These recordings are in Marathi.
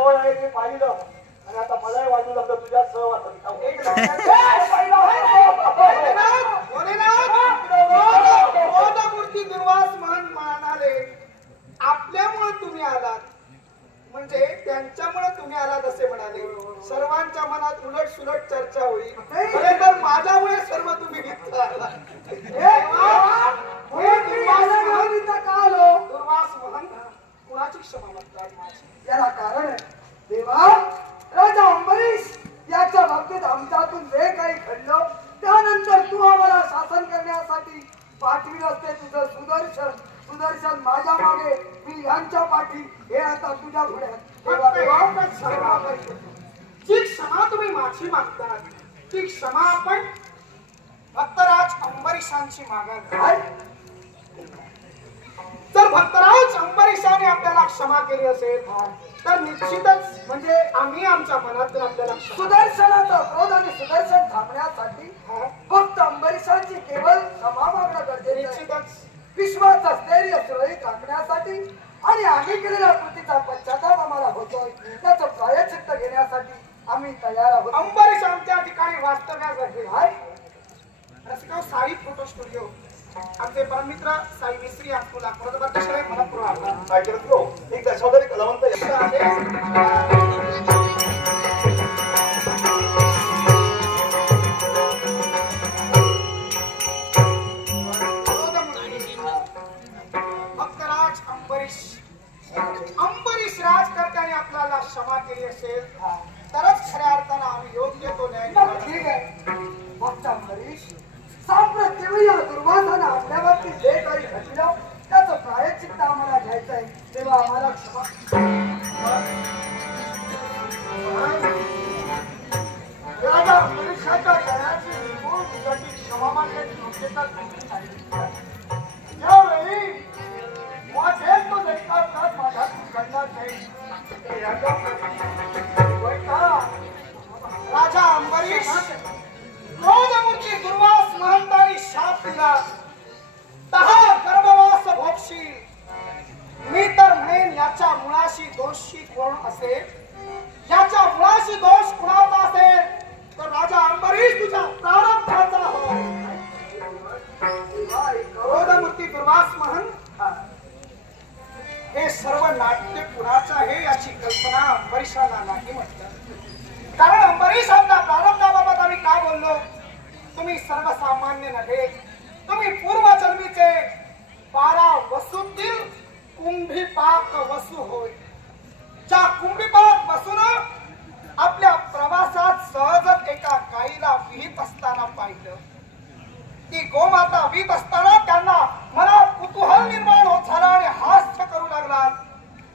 जवळ आहे ते पाहिलं आणि आता मलाही वाटू लागलं तुझ्या सहवासात मूर्ती दुर्वास महन म्हणाले आपल्यामुळे तुम्ही आलात म्हणजे त्यांच्यामुळे तुम्ही आलात असे म्हणाले. सर्वांच्या मनात उलट सुलट चर्चा होईल खरे तर माझ्यामुळे सर्व तुम्ही इथं आलात. दुर्वास महन कुणाची क्षमा मागतात याला कारण आहे देवा. राजा अंबरीश याच्या बाबतीत आमच्यातून जे काही घडलं त्यानंतर तू आम्हाला शासन करण्यासाठी पाठविलं असते तुझं सुदर्शन. सुदर्शन माझ्या मागे मी यांच्या पाठी हे आता तुझ्या पुढे जी क्षमा तुम्ही माझी मागतात ती क्षमा आपण भक्तराज अंबरीशांची मागाल. जर भक्तराज अंबरीशाने आपल्याला क्षमा केली असेल तर निश्चितच म्हणजे आम्ही आमच्या मनातून आपल्याला सुदर्शनाचा क्रोध आणि सुदर्शन थांबण्यासाठी फक्त अंबरीशांची केवळ क्षमा मागणं गरजेचं. निश्चितच विश्वाचा स्थैर्य सुरळीत राखण्यासाठी आणि आम्ही केलेल्या कृतीचा पश्चाताप आम्हाला होतोय त्याचं प्रायश्चित्त घेण्यासाठी आम्ही तयार आहोत. अंबरीश आमच्या ठिकाणी वास्तव्यास आहे. रसिका साई फोटो स्टुडिओ आमचे परमित्र साई मिस्त्री आपला परदबद्धश्रय मनपूर्व आभार. एक दशावतारी कलावंत भक्तराज अंबरीश राजकर्त्याने आपल्याला क्षमा केली असेल तरच खऱ्या अर्थानं आम्ही योग्य तो न्याय ठीक आहे. भक्त अंबरीश सांप्रत देवी या दुर्वासानं आपल्यावरती जे काही घडलं त्याचं प्रायश्चित्त आम्हाला घ्यायचं आहे तेव्हा आम्हाला क्षमा. राजा अंबरीशाच्या घराची निर्मूळ मुलाची क्षमा मागण्याची योग्यता यावेळी माझे तो देतात माझा घडणार नाही. राजा अंबरीश क्रोधमूर्ती दुर्वास महंतांनी शाप दिला 10 गर्भवास भोगशील. मी तर म्हणेन याच्या मुळाशी दोषी कोण असेल याच्या मुळाशी दोष कुणाचा असेल तर राजा अंबरीश तुझ्या प्रारब्धाचा होय. क्रोधमूर्ती दुर्वास महंत हे सर्व नाट्य कुणाचं आहे याची कल्पना अंबरीशाला नाही म्हटलं. कारण अंबरीश आपल्या प्रारब्धाबाबत आम्ही काय बोललो तुम्ही सर्वसामान्य नव्हे तुम्ही पूर्वजन्मीचे 12 वसूतील कुंभीपाक वसू होय. ज्या कुंभीपाक वसूनं आपल्या प्रवासात सहजच एका गाईला विहित असताना पाहिलं. ती गोमाता विहित असताना त्यांना मनात कुतूहल निर्माण होत झाला आणि हास्य करू लागला.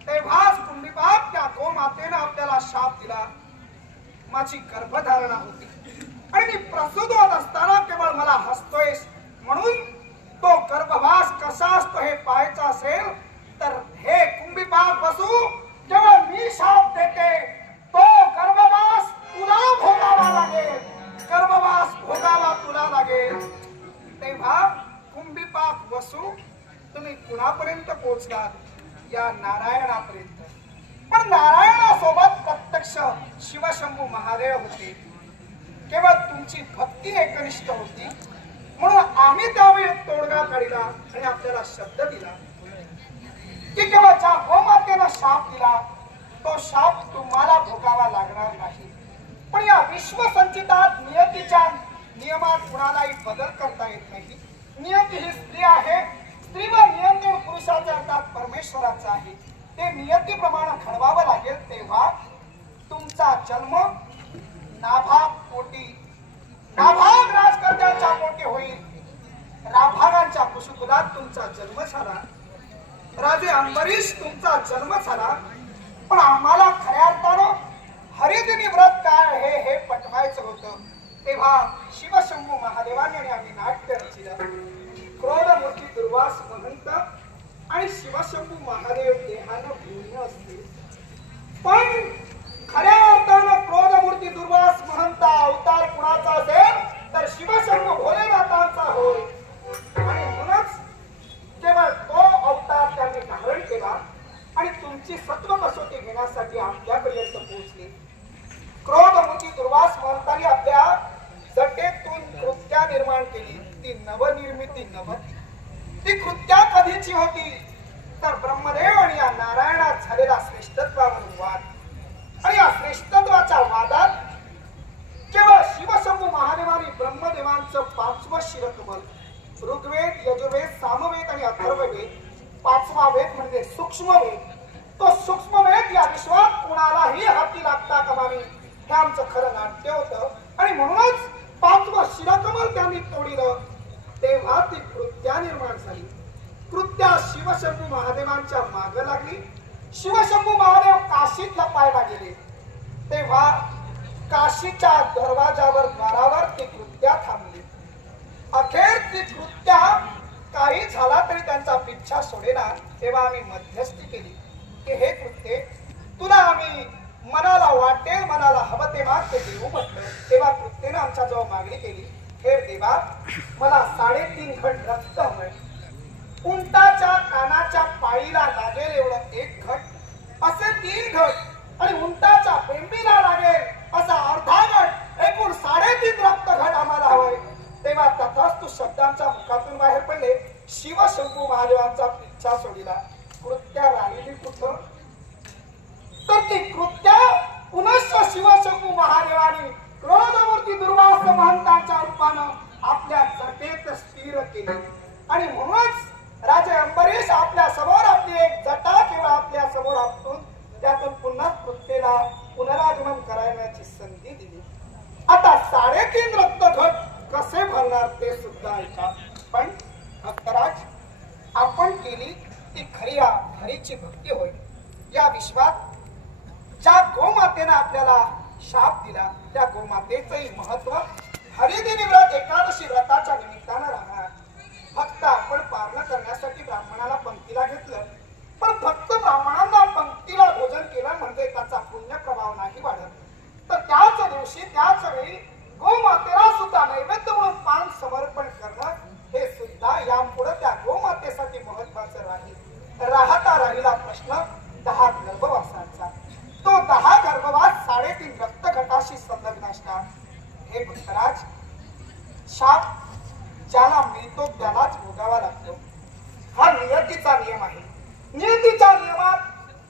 तेव्हाच कुंभीपाक त्या गोमातेनं आपल्याला शाप दिला. माझी गर्भधारणा होती आणि मी प्रसूत होत असताना केवळ मला हसतोयस म्हणून तो गर्भवास कसा असतो हे पाहायचं असेल तर हे कुंभीपाक बसू केवळ मी शाप देते तो गर्भवास तुला भोगावा लागेल. गर्भवास भोगावा तुला लागेल. तेव्हा कुंभीपाक बसू तुम्ही कुणापर्यंत पोहोचलात या नारायणापर्यंत. पण नारायणासोबत प्रत्यक्ष शिवशंभू महादेव होते. केवळ तुमची भक्ती एकनिष्ठ होती म्हणून आम्ही त्यावेळी तोडगा काढला आणि आपल्याला शब्द दिला की केवळ ज्या गोमातेनं शाप दिला तो शाप तुम्हाला भोगावा लागणार नाही. पण या विश्वसंचितात नियतीच्या नियमात कुणालाही बदल करता येत नाही. नियती ही स्त्री आहे. स्त्रीवर नियंत्रण पुरुषाच्या हातात परमेश्वराचं आहे. ते नियतीप्रमाणे घडवावं लागेल. तेव्हा तुमचा जन्म नाभाग पोटी नाभाग राजकर्त्यांच्या पोटी होईल. राभागांच्या कुशकुलात तुमचा जन्म झाला. राजे अंबरीश तुमचा जन्म झाला. पण आम्हाला खऱ्या अर्थानं हरिदिनी व्रत काय आहे हे पटवायचं होतं. तेव्हा शिवशंभू महादेवाने आणि आम्ही नाट्य रचिलं. क्रोधमूर्ती दुर्वास महंत आणि शिवशंभू महादेव देहानं भिन्न असतील पण खऱ्या अर्थानं क्रोधमूर्ती दुर्वास महंत अवतार कुणाचा असेल तर शिवशंभू भोलेनाथांचा होय. आणि म्हणूनच केवळ तो अवतार त्यांनी धारण केला आणि तुमची सत्व कसोटी घेण्यासाठी आपल्याकडे विश्वास महंतांनी आपल्या जटेतून कृत्या निर्माण केली, ती नवनिर्मिती नव्हती. ती कृत्या कधीची होती तर ब्रह्मदेव आणि या नारायणात झालेला श्रेष्ठत्वावरून वाद. आणि या श्रेष्ठत्वाच्या वादात केवळ शिवशंभू महादेवानी ब्रह्मदेवांचं 5वं शिरकमल, ऋग्वेद, यजुर्वेद, सामवेद आणि अथर्ववेद, 5वा वेद म्हणजे सूक्ष्म वेद, तो सूक्ष्म वेद या विश्वात कोणालाही हाती लागता कामा नये, हे आमचं खरं नाट्य होतं. आणि म्हणूनच 5वं शिरकमल त्यांनी तोडिलं. तेव्हा ती कृत्या निर्माण झाली. कृत्या शिवशंभू महादेवांच्या माग लागली. शिवशंभू महादेव काशीत लपायला गेले तेव्हा काशीच्या दरवाजावर, द्वारावर ती कृत्या थांबली. अखेर ती कृत्या काही झाला तरी त्यांचा पिच्छा सोडेना. तेव्हा आम्ही मध्यस्थी केली की हे कृत्ये, तुला आम्ही मनाला वाटेल, मनाला हवं ते माग ते देऊ म्हटलं. तेव्हा कृत्येनं आमच्या जवळ मागणी केली, हे देवा, मला 3.5 घट रक्त हवंय. उंटाच्या कानाच्या पाळीला लागेल एवढं 1 घट, असे 3 घट, आणि उंटाच्या पेंबीला लागेल असा अर्धा घट, एकूण 3.5 रक्त घट आम्हाला हवंय. तेव्हा तथास्तु शब्दांच्या मुखातून बाहेर पडले. शिवशंभू महादेवांचा पिच्छा सोडिला. कृत्या राहिली कुठं तर ती कृत्या पुनश्च शिवशंभू महादेवानी क्रोधमूर्ती दुर्वास महंतांच्या रूपानं आपल्या जटेत स्थिर केली. आणि म्हणूनच राजे अंबरीश आपल्या समोर आपली एक जटा किंवा आपल्या समोर आपटून त्यातून पुन्हा कृत्येला पुनरागमन करायची संधी दिली. आता 3.5 रक्त घट कसे भरणार ते सुद्धा ऐका. पण भक्तराज, आपण केली ती खरी हरीची भक्ती होय. या विश्वात ज्या गोमातेनं आपल्याला शाप दिला त्या गोमातेचंही महत्व हरिदिनी व्रत, एकादशी व्रताच्या निमित्तानं राहणार. फक्त आपण पारणं करण्यासाठी ब्राह्मणाला पंक्तीला घेतलं, पण फक्त ब्राह्मणांना पंक्तीला भोजन केलं म्हणजे त्याचा पुण्य प्रभाव नाही वाढत. तर त्याच दिवशी त्याच वेळी गोमातेला सुद्धा नैवेद्य म्हणून पान समर्पण करणं हे सुद्धा यापुढे त्या गोमातेसाठी महत्वाचं राहील. राहता राहिला प्रश्न 10 गर्भवासांचा. तो 10 गर्भवास 3.5 रक्तघटाशी संलग्न असणार. हे भक्तराज, शाप ज्याला मिळतो त्यालाच भोगावा लागतो. हा नियतीचा नियम आहे. नियतीच्या नियमात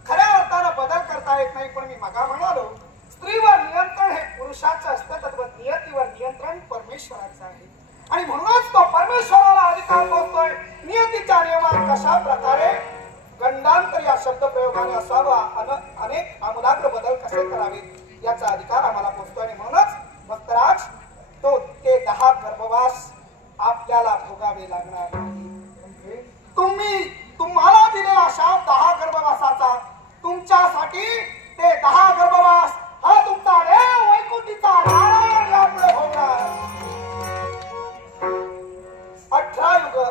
खऱ्या अर्थानं बदल करता येत नाही. पण मी मगा म्हणालो, स्त्रीवर नियंत्रण हे पुरुषाचं असतं, तद्वत नियतीवर नियंत्रण परमेश्वराचं आहे. आणि म्हणूनच तो परमेश्वराला अधिकार पोहोचतोय. नियतीच्या नियमात कशा प्रकारे गंडांतर या शब्द प्रयोगाने असावा, अनेक आमूलाग्र बदल कसे करावेत याचा अधिकार आम्हाला पोहोचतो. आणि म्हणूनच भक्तराज, तो ते 10 गर्भवास आपल्याला भोगावे लागणार. तुम्हाला दिलेला शाप 10 गर्भवासाचा, तुमच्यासाठी ते 10 गर्भवास हा तुमचा देव वैकुंठीचा नारायण यापुढे भोगणार. 18 युग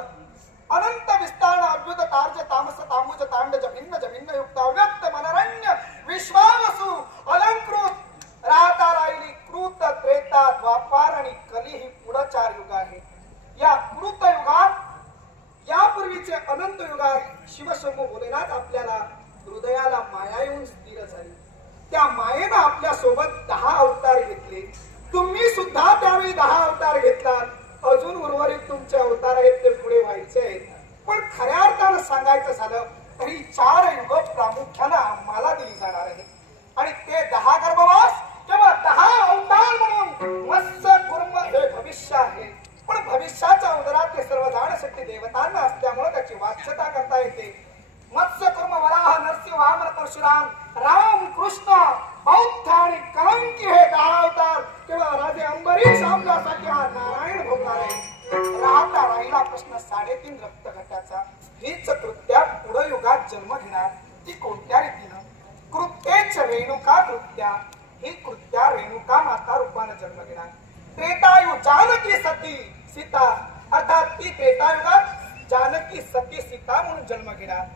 अनंत विस्तार अद्भुत तार्ज तामस तामुज तांडज भिन्न युक्त अव्यक्त मनरण्य विश्वावसु अलंकृत राहता राहिली कृत, त्रेता, द्वापार आणि कली ही पुढे 4 युग आहे. या कृत युगात, यापूर्वीचे अनंत युगात शिवशंभू भोलेनाथ आपल्याला हृदयाला माया येऊन स्थिर झाली. त्या मायेनं आपल्या सोबत 10 अवतार घेतले. तुम्ही सुद्धा त्यावेळी 10 अवतार घेतलात. अजून उर्वरित तुमचे अवतार आहेत ते पुढे व्हायचे आहेत. पण खऱ्या अर्थानं सांगायचं झालं तरी 4 युग प्रामुख्यानं आम्हाला दिली जाणार आहे. आणि ते 10 गर्भवास किंवा 10 अवतार म्हणून मत्स्य कुर्म हे भविष्य आहे. पण भविष्याच्या उदरात ते सर्व जाणशक्ती देवतांना असल्यामुळे त्याची वाच्यता करता येते. मत्स्य कुर्म वराह नरसिंह वामन परशुराम राम कृष्ण बौद्ध आणि कलंकी हे 10 अवतार किंवा राजे अंबरीश आपल्यासाठी हा नारायण भोगणार आहे. राहता राहिला प्रश्न 3.5 रक्तघटाचा. हीच कृत्या पुढे युगात जन्म घेणार. ती कोणत्या रीतीनं? कृत्येच रेणुका कृत्या. ही कृत्या रेणुका माता रूपाने जन्म घेणार. त्रेतायु जानकी सती सीता, अर्थात ती त्रेतायुगात जानकी सती सीता म्हणून जन्म घेणार.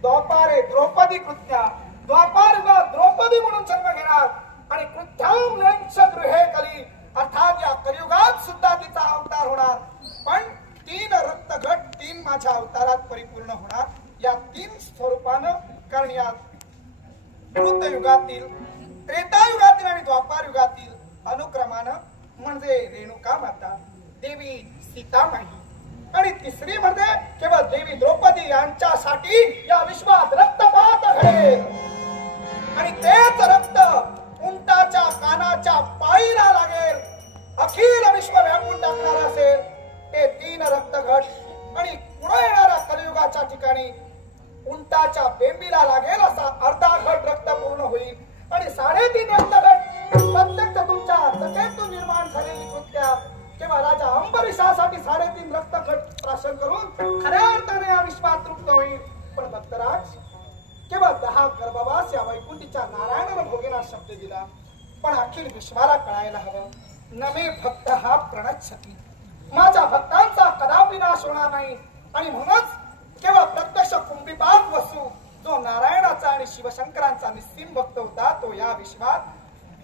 द्वापारे द्रौपदी कृत्या, द्वापार युगात द्रौपदी म्हणून जन्म घेणार. आणि कृत्याम लंच गृहे कली, अर्थात या कलियुगात सुद्धा तिचा अवतार होणार. पण 3 रक्तघट 3 माझ्या अवतारात परिपूर्ण होणार. या 3 स्वरूपानं, कारण या कृत युगातील, त्रेतायुगातील आणि द्वापार युगातील अनुक्रमानं म्हणजे रेणुका माता, देवी सीतामाई आणि तिसरी म्हणजे केवळ देवी द्रौपदी यांच्यासाठी या विश्वात रक्तपात घडेल आणि तेच रक्त उंटाच्या कानाच्या पायीला लागेल. अखिल विश्व व्यापून टाकणार असेल ते 3 रक्तघट आणि पुढे येणाऱ्या कलियुगाच्या ठिकाणी उंटाच्या बेंबीला लागेल असा अर्धा घट रक्त पूर्ण होईल आणि 3.5 रक्तघट प्रत्यक्ष तुमच्या जटेतून निर्माण झालेली कृत्या केव्हा राजा अंबरीशासाठी 3.5 रक्तघट प्राशन करून खऱ्या अर्थाने या विश्वात तृप्त होईल. पण भक्तराज केवळ 10 गर्भवास या वैकुंठीच्या नारायणानं भोगेला शब्द दिला, पण अखिल विश्वाला कळायला हवं नमे भक्त हा प्रणच्छती, माझ्या भक्तांचा कदापि नाश होणार नाही. आणि म्हणूनच केवळ प्रत्यक्ष कुंभीपाक वसू जो नारायणाचा आणि शिवशंकरांचा निस्सीम भक्त होता तो या विश्वात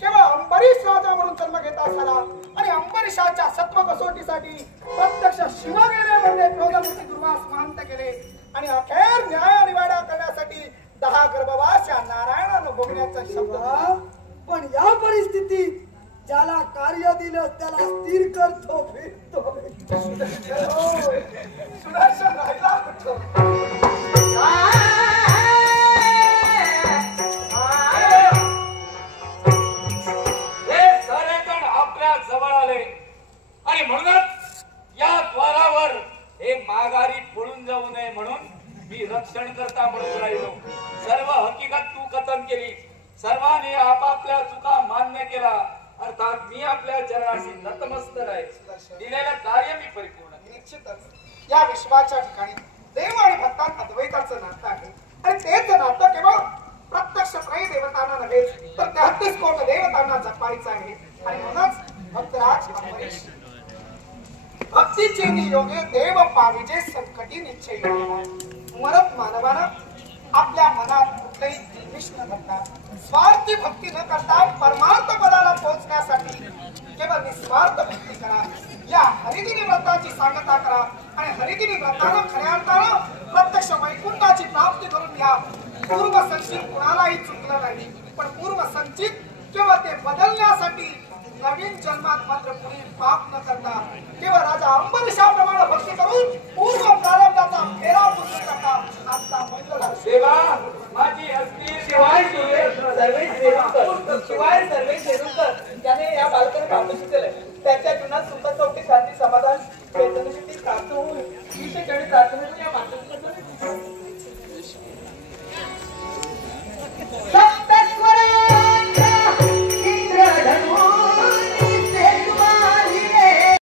केवळ अंबरीश राजा म्हणून जन्म घेता झाला आणि अंबरीशाच्या सत्व कसोटीसाठी प्रत्यक्ष शिव गेले म्हणजे क्रोधमूर्ती दुर्वास महंत गेले आणि अखेर न्याय निवाडा करण्यासाठी 10 गर्भवास या नारायणानं भोगण्याचा शब्द. पण या परिस्थितीत ज्याला कार्य दिलं त्याला स्थिर करतो फिरतो. सुदर्शन राहिला जवळ आले आणि म्हणूनच या द्वारावर हे माघारी पळून जाऊ नये म्हणून मी रक्षण करता म्हणून राहिलो. सर्व हकीकत तू कथन केली, सर्वांनी आपापल्या चुका मान्य केला, अर्थात मी आपल्या चरणाशी नतमस्तक आहे. दिलेलं कार्य मी परिपूर्ण. निश्चितच या विश्वाच्या ठिकाणी देव आणि भक्तांत अद्वैताचं नातं आहे आणि तेच नातं केवळ प्रत्यक्ष त्रय देवतांना नव्हे तर 33 कोट देवतांना जपायचं आहे. आणि म्हणूनच भक्तराज अंबरीश भक्तीचे नियोगे देव पाविजे संकटी निश्चय मरत मानवानं आपल्या मनात कुठलेही विष्णू धरता स्वार्थी भक्ती न करता परमार्थ पदाला पोहोचण्यासाठी केवळ निस्वार्थ भक्ती करा. या हरिदिनी व्रताची सांगता करा आणि हरिदिनी व्रतानं खऱ्या अर्थानं प्रत्यक्ष वैकुंठाची प्राप्ती करून घ्या. पूर्व संचित कुणालाही चुकलं नाही, पण पूर्व संचित केवळ ते बदलण्यासाठी नवीन जन्मात मात्र पुढील पाप न करता केवळ राजा अंबरीशाप्रमाणे भक्ती करून